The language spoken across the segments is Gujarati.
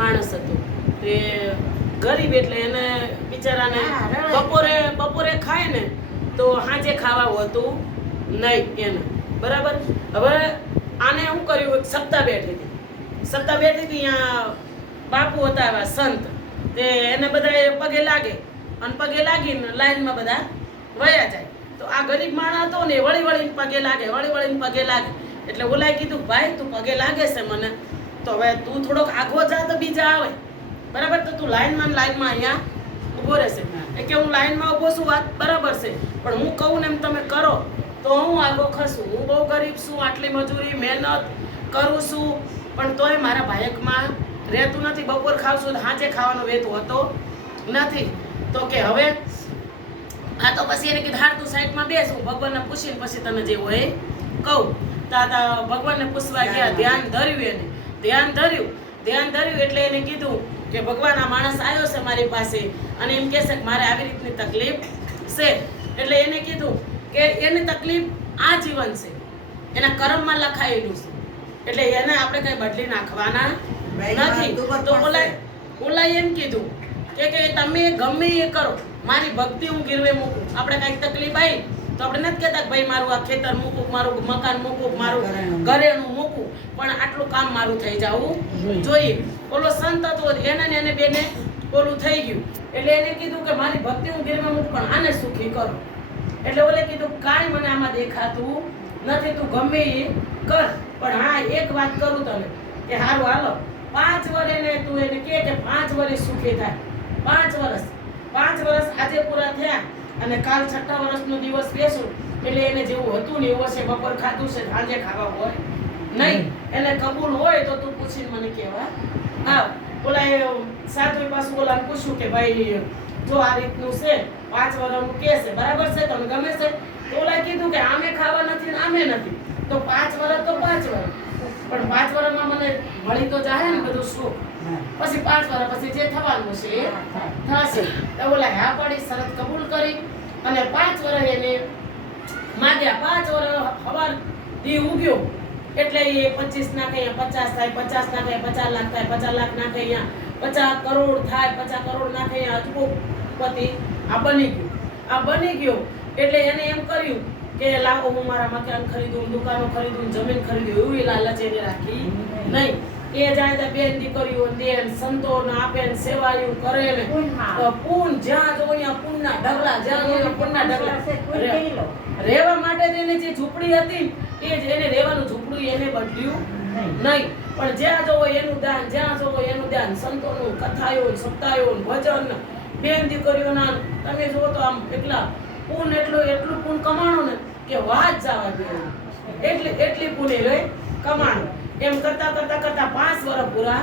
માણસ હતો. તે ગરીબ એટલે એને બિચારાને બપોરે ખાય ને તો સાંજે ખાવા હોતું નહીં એને. બરાબર. હવે આને શું કર્યું, સપ્તાહ બેઠી હતી અહીંયા બાપુ હતા એવા સંત. તે એને બધા પગે લાગે અને પગે લાગીને લાઈનમાં બધા વયા જાય. તો આ ગરીબ માણસ હતો ને વળી વળીને પગે લાગે. એટલે ઓલાએ કીધું, ભાઈ તું પગે લાગે છે મને, તો હવે તું થોડોક આગો જા તો બીજા આવે. બરાબર. તો તું લાઈનમાં અહીંયા ઊભો રહેશે. એ કે હું લાઈનમાં ઊભો છું, વાત બરાબર છે, પણ હું કહું ને એમ તમે કરો તો હું આગો ખસું. હું બહુ ગરીબ છું, આટલી મજૂરી મહેનત કરું છું, પણ તોય મારા ભાયકમાં રહેતું નથી. બપોર ખાવ છું તો સાંજે ખાવાનો વેત હોતો નથી. તો કે હવે આ તો પછી એને કીધું, હાર તું સાઈડમાં બેસ, હું ભગવાનને પૂછીને પછી તને જે હોય કહું. તા ભગવાનને પૂછવા ગયા, ધ્યાન ધર્યું એટલે એને કીધું કે ભગવાન આ માણસ આવ્યો છે મારી પાસે અને એમ કહે છે કે મારે આવી રીતની તકલીફ છે. એટલે એને કીધું કે એની તકલીફ આ જીવન છે, એના કર્મમાં લખાયેલું છે, એટલે એને આપણે કઈ બદલી નાખવાના નથી. તો ઓલાએ એમ કીધું કે તમે ગમે એ કરો, મારી ભક્તિ હું ગીરવે મૂકું. આપણે કઈક તકલીફ આવી તો આપણે નથી કહેતા કે ભાઈ મારું આ ખેતર મૂકું, મારું મકાન મૂકું, મારું ઘરેણું મૂકું, પણ આટલું કામ મારું થઈ જવું જોઈએ. ઓલો સંત હતો એને બેને ઓલું થઈ ગયું. એટલે એને કીધું કે મારી ભક્તિ હું ગીરવે મૂકું, પણ આને સુખી કરો. એટલે ઓલે કીધું કાંઈ મને આમાં દેખાતું નથી, તું ગમે એ કર, પણ હા એક વાત કરું તને કે હારું હાલો 5 વર્ષ એને તું એને કે 5 વર્ષ સુખી થાય. 5 વર્ષ આજે પૂરા થયા અને કાલ 6ઠા વર્ષનો દિવસ બેસું એટલે એને જેવું હતું ને એવું હશે. બપોર ખાધું છે, સાંજે ખાવા હોય નહીં. એને કબૂલ હોય તો તું પૂછીને મને કહેવા આવ. ઓલા સાધુ પાછું ઓલાને પૂછ્યું કે ભાઈ જો આ રીતનું છે, 5 વર્ષનું કે છે, બરાબર છે, તમને ગમે છે? તો ઓલા કીધું કે આમે ખાવા નથી ને આમે નથી, તો 5 વર્ષ તો 5 વર્ષ, પણ 5 વર્ષમાં મને મળી તો જાય ને બધું સુખ. પછી 5 વર્ષ પછી જે થવાનું છે એ થશે. તો ઓલા હા પાડી, શરત કબૂલ કરી અને 5 વર્ષ એને માગ્યા. 5 વર્ષ હવાર દી ઉગ્યો એટલે એ 25 નાખે, 50 થાય, 50 નાખે, 50 લાખ થાય, 50 લાખ નાખે, 50 કરોડ થાય, 50 કરોડ નાખે, અજપતિ આ બની ગયો. એટલે એને એમ કર્યું કે લાવો હું મારા મકાન ખરીદું, દુકાનો ખરીદું, જમીન ખરીદું, એવી લાલચ એને રાખી નહીં. એ જાય ત્યાં બેન દીકરીઓ દે, સંતોને આપે, સેવાયું કરે ને પૂન જ્યાં જો અહીંયા પૂનના ઢગલા, જ્યાં જો પૂનના ઢગલા. રહેવા માટે એને જે ઝૂંપડી હતી એ જ એને રહેવાનું ઝૂંપડું એને બદલ્યું નહીં, પણ જ્યાં જો એનું દાન, જ્યાં જો એનું ધ્યાન, સંતોનું કથાયો, સપ્તાયો, ભજન, બેન દીકરીઓના તમે જો તો આમ એકલા પૂન એટલું પૂન કમાણો ને કે વાત જવા દે. એટલી પૂને રહી કમાણું. એમ કરતા 5 વર્ષ પૂરા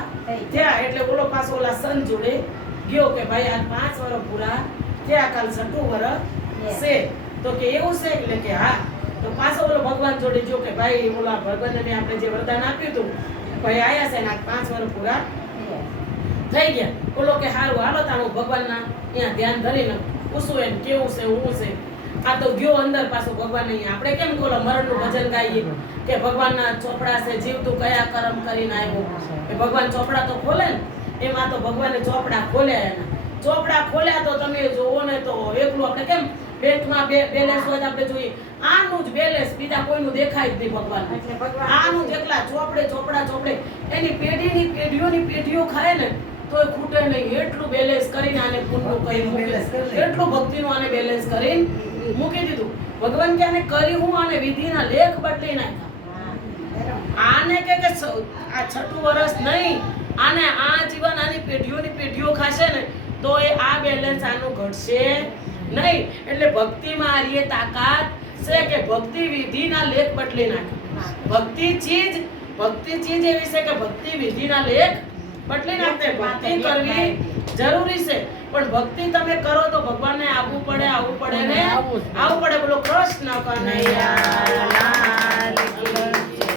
થયા એટલે ઓલો પાછો ઓલા સંત જોડે ગયો કે ભાઈ આ 5 વર્ષ પૂરા થયા, કાલ 6ઠું વર્ષ છે. તો કે એવું છે એટલે કે હા. તો પાછો ઓલો ભગવાન જોડે ગયો કે ભાઈ ઓલા ભગવાનને આપણે જે વરદાન આપ્યું હતું ભાઈ આયા છે ને આ 5 વર્ષ પૂરા થઈ ગયા. ઓલો કે હારું હાલો તારું ભગવાનના અહીંયા ધ્યાન ધરીને પૂછું એમ કેવું છે હું છે. આ તો ગયો અંદર પાછો ભગવાન. અહીંયા આપણે કેમ બોલો મરણનું ભજન ગાઈએ કે ભગવાનના ચોપડા છે, જીવ તું કયા કર્મ કરીને આવ્યો. એ ભગવાન ચોપડા તો ખોલે ને, એમાં તો ભગવાને ચોપડા ખોલ્યા. એના ચોપડા ખોલ્યા તો તમે જોવો ને તો એકલું આપણે કેમ બેંકમાં બેલેન્સ હોય આપણે જોઈએ આનું જ બેલેન્સ, બીજા કોઈનું દેખાય જ નહીં ભગવાન. આનું જ એકલા ચોપડે એની પેઢીઓની પેઢીઓ ખાય ને તો ખૂટે નહીં. એટલું બેલેન્સ કરીને આને પુણ્યનું કરી મૂકે, એટલું ભક્તિનું આને બેલેન્સ કરીને મૂકી દીધું. ભગવાન કે આને કરી હું આને વિધિના લેખ બદલી નાખ્યા. આને કે આ 6ઠું વર્ષ નહીં, આને આ જીવન આની પેઢીઓ ખાશે ને તો એ આ બેલેન્સ આનું ઘટશે નહીં. એટલે ભક્તિમાં આ રીએ તાકાત છે કે ભક્તિ વિધિના લેખ બદલી નાખે. ભક્તિ ચીજ એવી છે કે ભક્તિ વિધિના લેખ બદલી નાખે. ભક્તિ કરવી જરૂરી છે, પણ ભક્તિ તમે કરો તો ભગવાનને આવવું પડે ને આવવું પડે. બોલો કૃષ્ણ કનૈયા.